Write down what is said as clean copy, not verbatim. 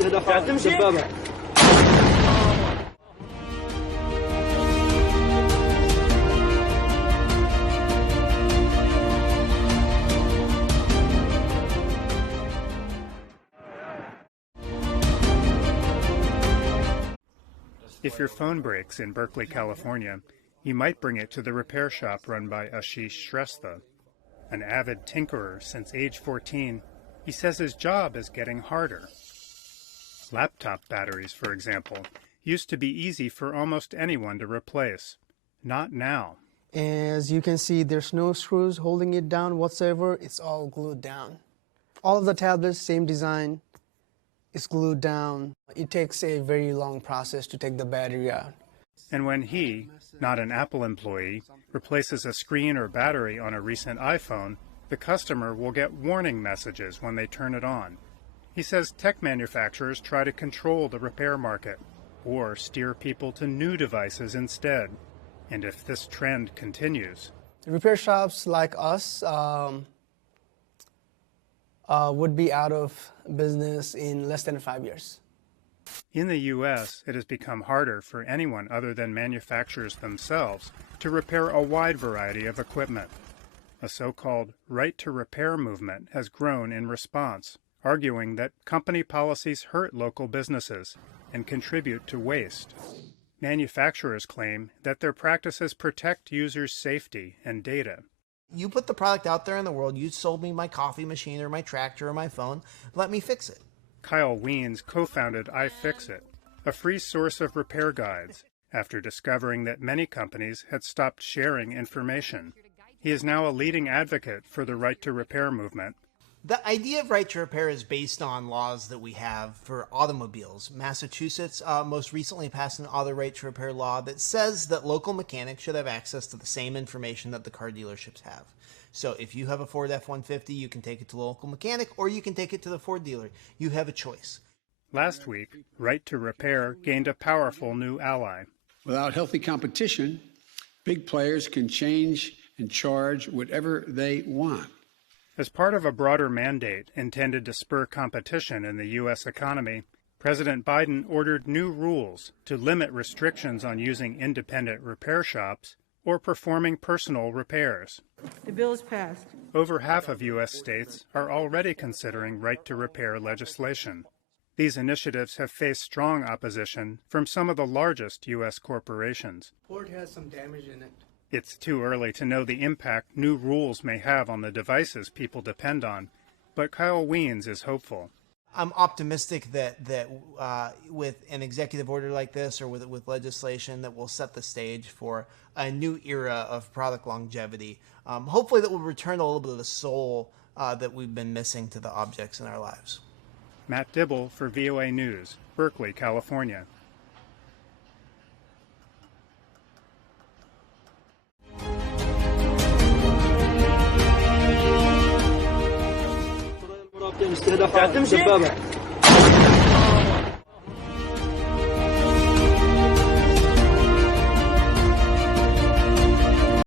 استهداف دبابة. If your phone breaks in Berkeley, California, you might bring it to the repair shop run by Ashish Shrestha. An avid tinkerer since age 14, he says his job is getting harder. Laptop batteries, for example, used to be easy for almost anyone to replace. Not now. As you can see, there's no screws holding it down whatsoever. It's all glued down. All of the tablets, same design, it's glued down. It takes a very long process to take the battery out. And when he, not an Apple employee, replaces a screen or battery on a recent iPhone, the customer will get warning messages when they turn it on. He says tech manufacturers try to control the repair market or steer people to new devices instead. And if this trend continues, Repair shops like us would be out of business in less than 5 years. in the U.S., it has become harder for anyone other than manufacturers themselves to repair a wide variety of equipment. A so-called right-to-repair movement has grown in response, arguing that company policies hurt local businesses and contribute to waste. Manufacturers claim that their practices protect users' safety and data. You put the product out there in the world, you sold me my coffee machine or my tractor or my phone, let me fix it. Kyle Wiens co-founded iFixit, a free source of repair guides, after discovering that many companies had stopped sharing information. He is now a leading advocate for the right-to-repair movement. The idea of right to repair is based on laws that we have for automobiles. Massachusetts most recently passed an auto right to repair law that says that local mechanics should have access to the same information that the car dealerships have. So if you have a Ford F-150, you can take it to the local mechanic or you can take it to the Ford dealer. You have a choice. Last week, right to repair gained a powerful new ally. Without healthy competition, big players can change and charge whatever they want. As part of a broader mandate intended to spur competition in the U.S. economy, President Biden ordered new rules to limit restrictions on using independent repair shops or performing personal repairs. The bill is passed. Over half of U.S. states are already considering right-to-repair legislation. These initiatives have faced strong opposition from some of the largest U.S. corporations. Ford has some damage in it. It's too early to know the impact new rules may have on the devices people depend on, but Kyle Wiens is hopeful. I'm optimistic that with an executive order like this or with legislation that will set the stage for a new era of product longevity. Hopefully that will return a little bit of the soul that we've been missing to the objects in our lives. Matt Dibble for VOA News, Berkeley, California. استهداف دبابة.